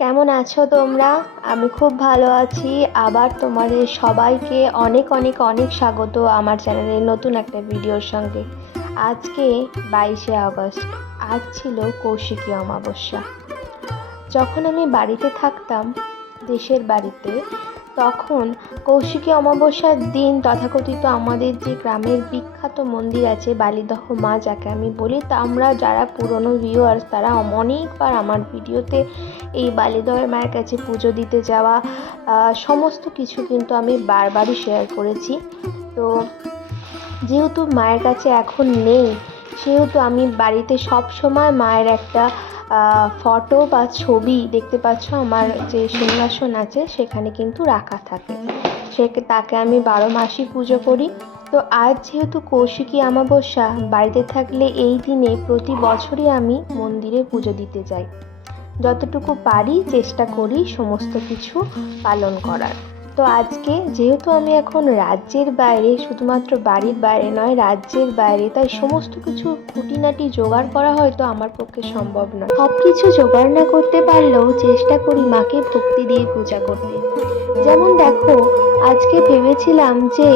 কেমন আছো তোমরা? আমি খুব ভালো আছি। আবার তোমাদের সবাইকে অনেক অনেক অনেক স্বাগত আমার চ্যানেলে নতুন একটা ভিডিওর সঙ্গে। আজকে বাইশে আগস্ট, আজ ছিল কৌশিকী অমাবস্যা। যখন আমি বাড়িতে থাকতাম, দেশের বাড়িতে তখন কৌশিকী অমাবস্যার দিন তথাকথিত আমাদের যে গ্রামের বিখ্যাত মন্দির আছে বালিদহ মা, যাকে আমি বলি, তা আমরা যারা পুরনো ভিউয়ার্স তারা অনেকবার আমার ভিডিওতে এই বালিদহের মায়ের কাছে পুজো দিতে যাওয়া সমস্ত কিছু কিন্তু আমি বারবারই শেয়ার করেছি। তো যেহেতু মায়ের কাছে এখন নেই, সেহেতু আমি বাড়িতে সব সময় মায়ের একটা ফটো বা ছবি দেখতে পাচ্ছ, আমার যে সিংহাসন আছে, সেখানে কিন্তু রাখা থাকে। সে তাকে আমি বারো মাসই পুজো করি। তো আজ যেহেতু কৌশিকী অমাবস্যা, বাড়িতে থাকলে এই দিনে প্রতি বছরই আমি মন্দিরে পুজো দিতে যাই। যতটুকু পারি, চেষ্টা করি সমস্ত কিছু পালন করার। তো আজকে যেহেতু আমি এখন রাজ্যের বাইরে, শুধুমাত্র বাড়ির বাইরে নয়, রাজ্যের বাইরে, তাই সমস্ত কিছু খুঁটিনাটি জোগাড় করা হয়তো আমার পক্ষে সম্ভব নয়। সব কিছু জোগাড় না করতে পারলেও চেষ্টা করি মাকে ভক্তি দিয়ে পূজা করতে। যেমন দেখো, আজকে ভেবেছিলাম যে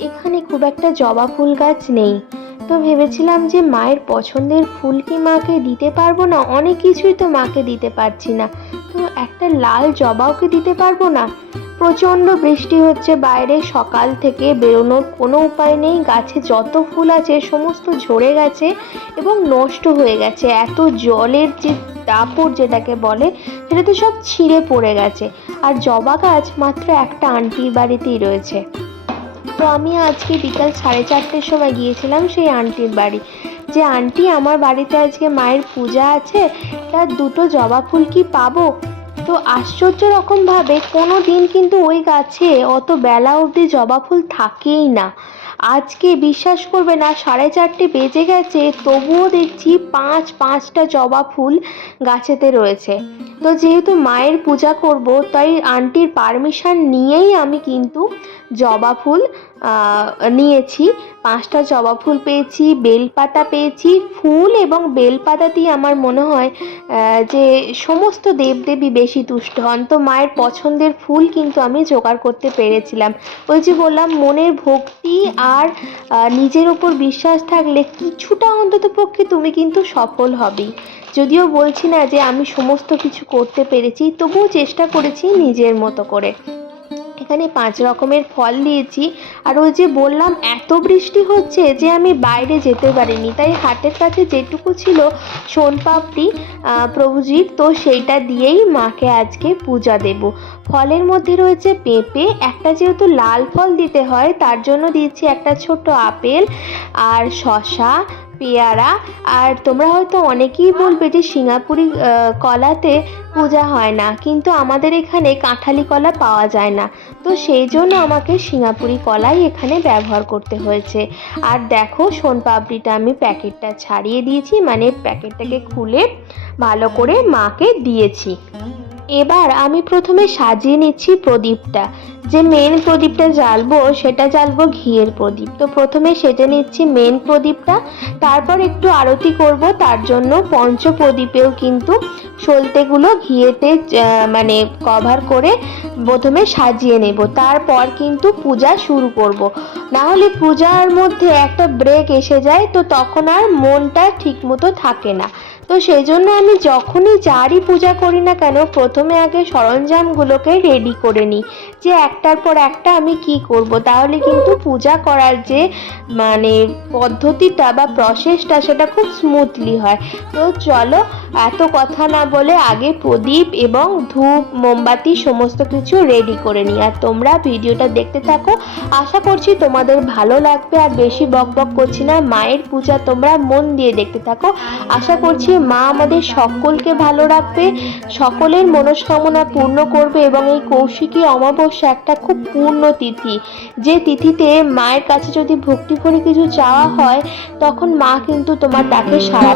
এখানে খুব একটা জবা ফুল গাছ নেই। তো ভেবেছিলাম যে মায়ের পছন্দের ফুল কি মাকে দিতে পারব না? অনেক কিছুই তো মাকে দিতে পারছি না। তো একটা লাল জবাও কি দিতে পারব না? প্রচণ্ড বৃষ্টি হচ্ছে বাইরে, সকাল থেকে বেরোনোর কোনো উপায় নেই। গাছে যত ফুল আছে, সমস্ত ঝরে গেছে এবং নষ্ট হয়ে গেছে। এত জলের যে দাপট যেটাকে বলে, সেটা তো সব ছিঁড়ে পড়ে গেছে। আর জবা গাছ মাত্র একটা আন্টির বাড়িতেই রয়েছে। তো আমি আজকে বিকাল সাড়ে চারটের সময় গিয়েছিলাম সেই আন্টির বাড়ি। যে আন্টি, আমার বাড়িতে আজকে মায়ের পূজা আছে তার দুটো জবা ফুল কি পাবো? তো আশ্চর্য রকমভাবে কোনো দিন কিন্তু ওই গাছে অত বেলা অবধি জবা ফুল থাকেই না। আজকে বিশ্বাস করবে না, সাড়ে চারটে বেজে গেছে, তবুও দেখছি পাঁচ, পাঁচটা জবা ফুল গাছেতে রয়েছে। তো যেহেতু মায়ের পূজা করব, তাই আন্টির পারমিশন নিয়েই আমি কিন্তু জবা ফুল নিয়েছি। পাঁচটা জবা ফুল পেয়েছি, বেলপাতা পেয়েছি, ফুল এবং বেলপাতা দিয়ে আমার মনে হয় যে সমস্ত দেবদেবী বেশি তুষ্ট হন। তো মায়ের পছন্দের ফুল কিন্তু আমি জোগাড় করতে পেরেছিলাম। ওই যে বললাম, মনের ভক্তি আর নিজের উপর বিশ্বাস থাকলে কিছুটা অন্তত পক্ষে তুমি কিন্তু সফল হবেই যদিও বলছি না যে আমি সমস্ত কিছু করতে পেরেছি, তবুও চেষ্টা করেছি নিজের মতো করে। এখানে পাঁচ রকমের ফল দিয়েছি আর ওই যে বললাম, এত বৃষ্টি হচ্ছে যে আমি বাইরে যেতে পারিনি। তাই হাটের কাছে যেটুকু ছিল সোনপাপড়ি প্রভুজির তো সেইটা দিয়েই মাকে আজকে পূজা দেব। ফলের মধ্যে রয়েছে পেঁপে, একটা যেহেতু লাল ফল দিতে হয়, তার জন্য দিয়েছি একটা ছোট আপেল আর শশা পেয়ারা, আর তোমরা হয়তো অনেকেই বলবে যে সিঙ্গাপুরি কলাতে পূজা হয় না, কিন্তু আমাদের এখানে কাঁঠালি কলা পাওয়া যায় না। তো সেই জন্য আমাকে সিঙ্গাপুরি কলাই এখানে ব্যবহার করতে হয়েছে। আর দেখো সোনপাপড়িটা আমি প্যাকেটটা ছাড়িয়ে দিয়েছি মানে প্যাকেটটাকে খুলে ভালো করে মাকে দিয়েছি। এবার আমি প্রথমে সাজিয়ে নিচ্ছি প্রদীপটা। যে মেন প্রদীপটা জ্বালবো, সেটা জ্বালবো ঘিয়ের প্রদীপ। তো প্রথমে সেজে নিচ্ছি মেন প্রদীপটা, তারপর একটু আরতি করব, তার জন্য পঞ্চ প্রদীপেও কিন্তু সলতেগুলো ঘিয়েতে মানে কভার করে প্রথমে সাজিয়ে নেব। তারপর কিন্তু পূজা শুরু করব। না হলে পূজার মধ্যে একটা ব্রেক এসে যায়, তো তখন আর মনটা ঠিকমতো থাকে না। তো সেই জন্য আমি যখনই যারই পূজা করি না কেন, প্রথমে আগে সরঞ্জামগুলোকে রেডি করে নিই। যে একটার পর একটা আমি কি করব? তাহলে কিন্তু পূজা করার যে মানে পদ্ধতিটা বা প্রসেসটা সেটা খুব স্মুথলি হয়। তো চলো, এত কথা না বলে আগে প্রদীপ এবং ধূপ, মোমবাতি সমস্ত কিছু রেডি করে নিই। আর তোমরা ভিডিওটা দেখতে থাকো। আশা করছি তোমাদের ভালো লাগবে। আর বেশি বক বক করছি না। মায়ের পূজা তোমরা মন দিয়ে দেখতে থাকো। আশা করছি মা আমাদের সকলকে ভালো রাখবে, সকলের মনস্কামনা পূর্ণ করবে এবং এই কৌশিকী অমাবস্যা একটা খুব পূর্ণ তিথি। যে তিথিতে মায়ের কাছে যদি ভক্তি করে কিছু চাওয়া হয়, তখন মা কিন্তু তোমার তাকে সাড়া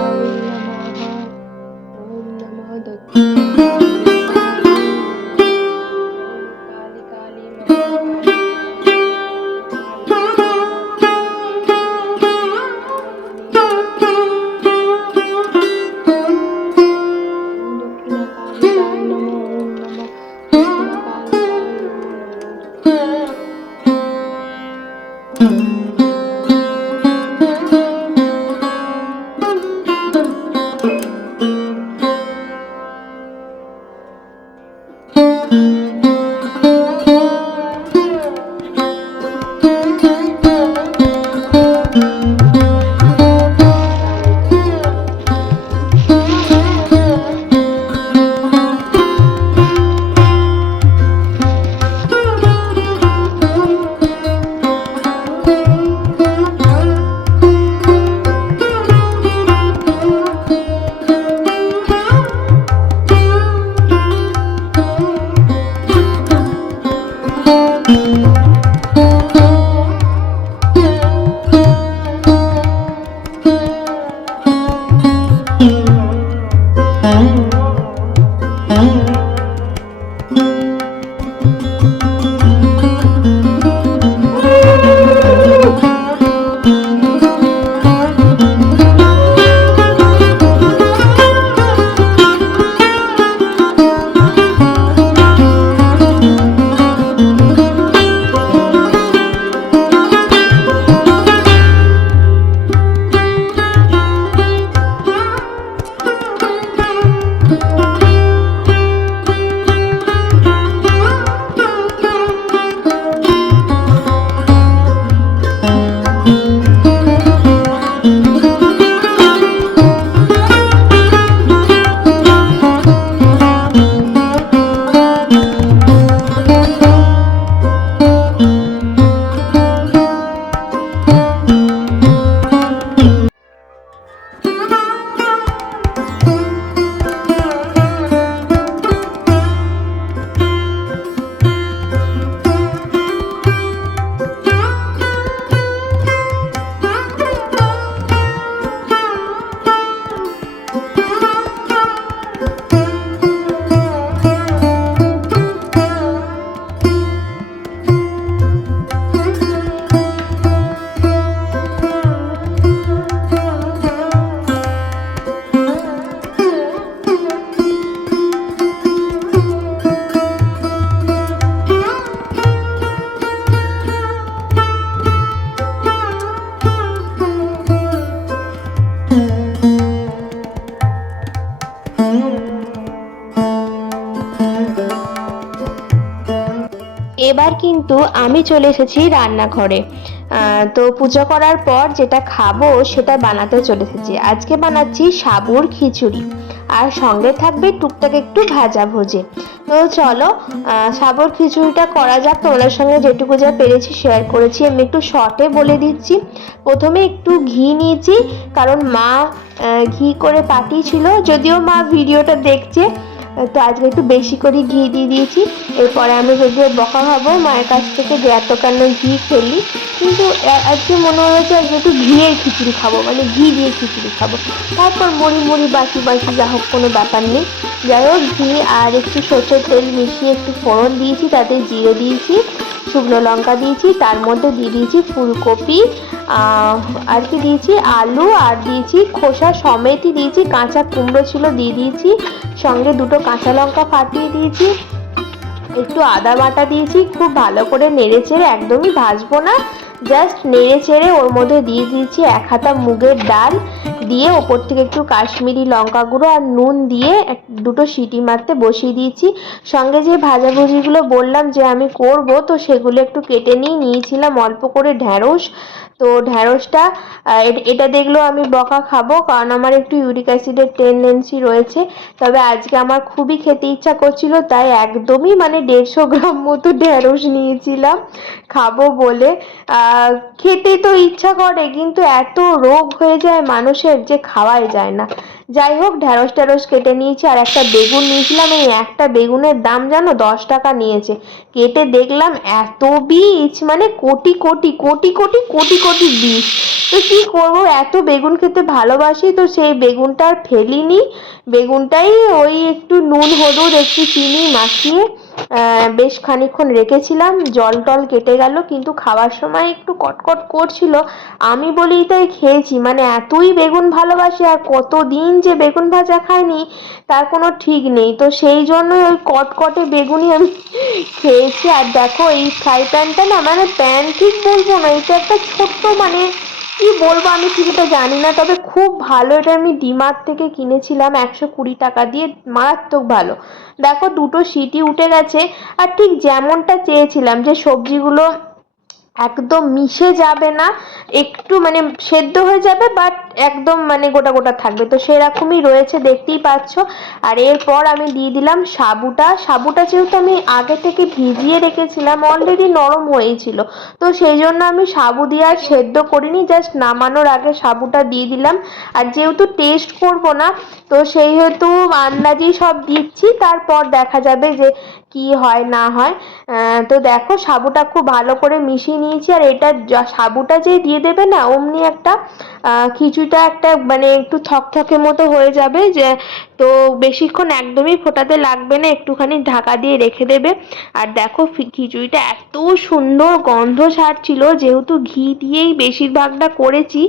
এবার কিন্তু আমি চলে এসেছি রান্নাঘরে। তো পুজো করার পর যেটা খাব সেটা বানাতে চলে এসেছি। আজকে বানাচ্ছি সাবুর খিচুড়ি। আর সঙ্গে থাকবে টুকটাক একটু ভাজা ভুজে। তো চলো সাবুর খিচুড়িটা করা যাক। তোমাদের সঙ্গে যেটুকু যা পেরেছি শেয়ার করেছি। আমি একটু শর্টে বলে দিচ্ছি। প্রথমে একটু ঘি নিয়েছি। কারণ মা ঘি করে পাঠিয়েছিল। যদিও মা ভিডিওটা দেখছে। তো আজকে একটু বেশি করে ঘি দিয়ে দিয়েছি। এরপরে আমি যদি বকা খাব, মায়ের কাছ থেকে যে এত কেন ঘি খেলি। কিন্তু আজকে মনে হয়েছে আজকে একটু ঘিয়ের খিচুড়ি খাব মানে ঘি দিয়ে খিচুড়ি খাব। তারপর মুড়ি মুড়ি বাকি বাকি যা হোক, কোনো ব্যাপার নেই। যাই হোক, ঘি আর একটু সর্ষের তেল মিশিয়ে একটু ফোড়ন দিয়েছি, তাতে জিরে দিয়েছি। শুকনো লঙ্কা দিয়েছি, তার মধ্যে দিয়ে দিয়েছি ফুলকপি আর কি দিয়েছি? আলু, আর দিয়েছি খোসা সমেতই দিয়েছি, কাঁচা কুমড়ো ছিল দিয়ে দিয়েছি, সঙ্গে দুটো কাঁচা লঙ্কা ফাটিয়ে দিয়েছি, একটু আদা বাটা দিয়েছি, খুব ভালো করে নেড়ে চেড়ে একদমই ভাজবো না। জাস্ট নেড়ে চেড়ে ওর মধ্যে দিয়ে দিয়েছি এক হাতা মুগের ডাল, দিয়ে ওপর থেকে একটু কাশ্মীরি লঙ্কা গুঁড়ো আর নুন দিয়ে দুটো সিটি মারতে বসিয়ে দিয়েছি। সঙ্গে যে ভাজাভুজিগুলো বললাম যে আমি করব, তো সেগুলো একটু কেটে নিয়ে নিয়েছিলাম অল্প করে ঢ্যাঁড়স তো ঢ্যাঁড়সটা এটা দেখলেও আমি বকা খাব, কারণ আমার একটু ইউরিক অ্যাসিডের টেন্ডেন্সি রয়েছে। তবে আজকে আমার খুবই খেতে ইচ্ছা করছিল, তাই একদমই মানে দেড়শো গ্রাম মতো ঢ্যাঁড়স নিয়েছিলাম, খাব বলে। খেতে তো ইচ্ছা করে, কিন্তু এত রোগ হয়ে যায় মানুষের যে খাওয়াই যায় না। যাই হোক, ঢ্যাঁড়স ট্যাঁড়স কেটে নিয়েছি আর একটা বেগুন নিয়েছিলাম। এই একটা বেগুনের দাম জানো? দশ টাকা নিয়েছে। কেটে দেখলাম এত বীজ মানে কোটি কোটি কোটি কোটি কোটি কোটি বীজ। তো কী করব? এত বেগুন খেতে ভালোবাসি, তো সেই বেগুনটা আর ফেলিনি। বেগুনটাই ওই একটু নুন, হলুদ, একটু চিনি মাখিয়ে বেশ খানিকক্ষণ রেখেছিলাম, জল টল কেটে গেল, কিন্তু খাওয়ার সময় একটু কটকট করছিল। আমি বলি তাই খেয়েছি মানে এতই বেগুন ভালোবাসি আর কতদিন যে বেগুন ভাজা খাইনি, তার কোনো ঠিক নেই। তো সেই জন্য ওই কটকটে বেগুনই আমি খেয়েছি। আর দেখো, এই ফ্রাই প্যানটা না মানে প্যান ঠিক বলব না, এটা একটা ছোট্ট মানে কি বলব আমি ঠিক এটা জানি না, তবে খুব ভালো এটা আমি ডিমার্ট থেকে কিনেছিলাম, একশো কুড়ি টাকা দিয়ে, মারাত্মক ভালো। দেখো দুটো সিটি উঠে গেছে, আর ঠিক যেমনটা চেয়েছিলাম যে সবজিগুলো একদম মিশে যাবে না, একটু মানে সেদ্ধ হয়ে যাবে বাট একদম মানে গোটা গোটা থাকবে। তো সেরকমই রয়েছে দেখতেই পাচ্ছ। আর এরপর আমি দিয়ে দিলাম সাবুটা। সাবুটা যেহেতু আমি আগে থেকে ভিজিয়ে রেখেছিলাম অলরেডি নরম হয়েছিল। তো সেই জন্য আমি সাবু দিয়ে আর সেদ্ধ করিনি জাস্ট নামানোর আগে সাবুটা দিয়ে দিলাম। আর যেহেতু টেস্ট করব না তো সেই হেতু আন্দাজেই সব দিচ্ছি। তারপর দেখা যাবে যে কি হয় না হয়। তো দেখো সাবুটা খুব ভালো করে মিশিয়ে নিয়েছি। আর এটা সাবুটা যে দিয়ে দেবে না অমনি একটা আহ, খিচুড়িটা একটা মানে একটু থকথকে মতো হয়ে যাবে যে, তো বেশিক্ষণ একদমই ফোটাতে লাগবে না, একটুখানি ঢাকা দিয়ে রেখে দেবে। আর দেখো খিচুড়িটা এত সুন্দর গন্ধ ছাড়ছিল, যেহেতু ঘি দিয়েই বেশিরভাগটা করেছি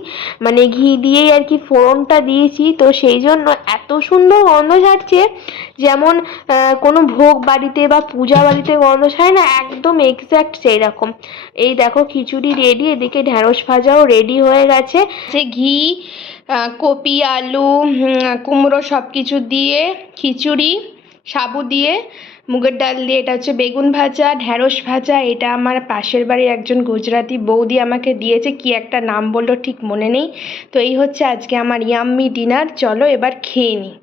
মানে ঘি দিয়েই আর কি ফোড়নটা দিয়েছি, তো সেই জন্য এত সুন্দর গন্ধ ছাড়ছে যেমন কোনো ভোগ বাড়িতে বা পূজা বাড়িতে গন্ধ ছাড়ে না, একদম এক্স্যাক্ট সেই রকম এই দেখো খিচুড়ি রেডি এদিকে ঢ্যাঁড়স ভাজাও রেডি হয়ে গেছে। যে ঘি কপি, আলু কুমড়ো সব কিছু দিয়ে খিচুড়ি, সাবু দিয়ে, মুগের ডাল দিয়ে, এটা হচ্ছে বেগুন ভাজা ঢ্যাঁড়স ভাজা, এটা আমার পাশের বাড়ির একজন গুজরাটি বৌদি আমাকে দিয়েছে, কি একটা নাম বলল ঠিক মনে নেই। তো এই হচ্ছে আজকে আমার ইয়াম্মি ডিনার চলো এবার খেয়ে নিই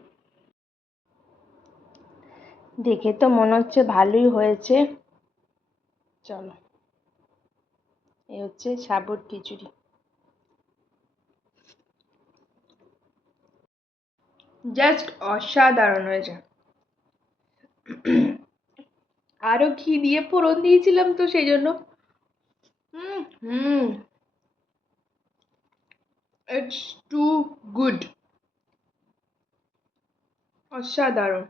দেখে তো মনে হচ্ছে ভালোই হয়েছে। চলো। এই হচ্ছে সাবুর খিচুড়ি। জাস্ট অসাধারণ হয়েছে। আরও ঘি দিয়ে ফোড়ন দিয়েছিলাম তো সেই জন্য। Hmm hmm. It's too good অসাধারণ।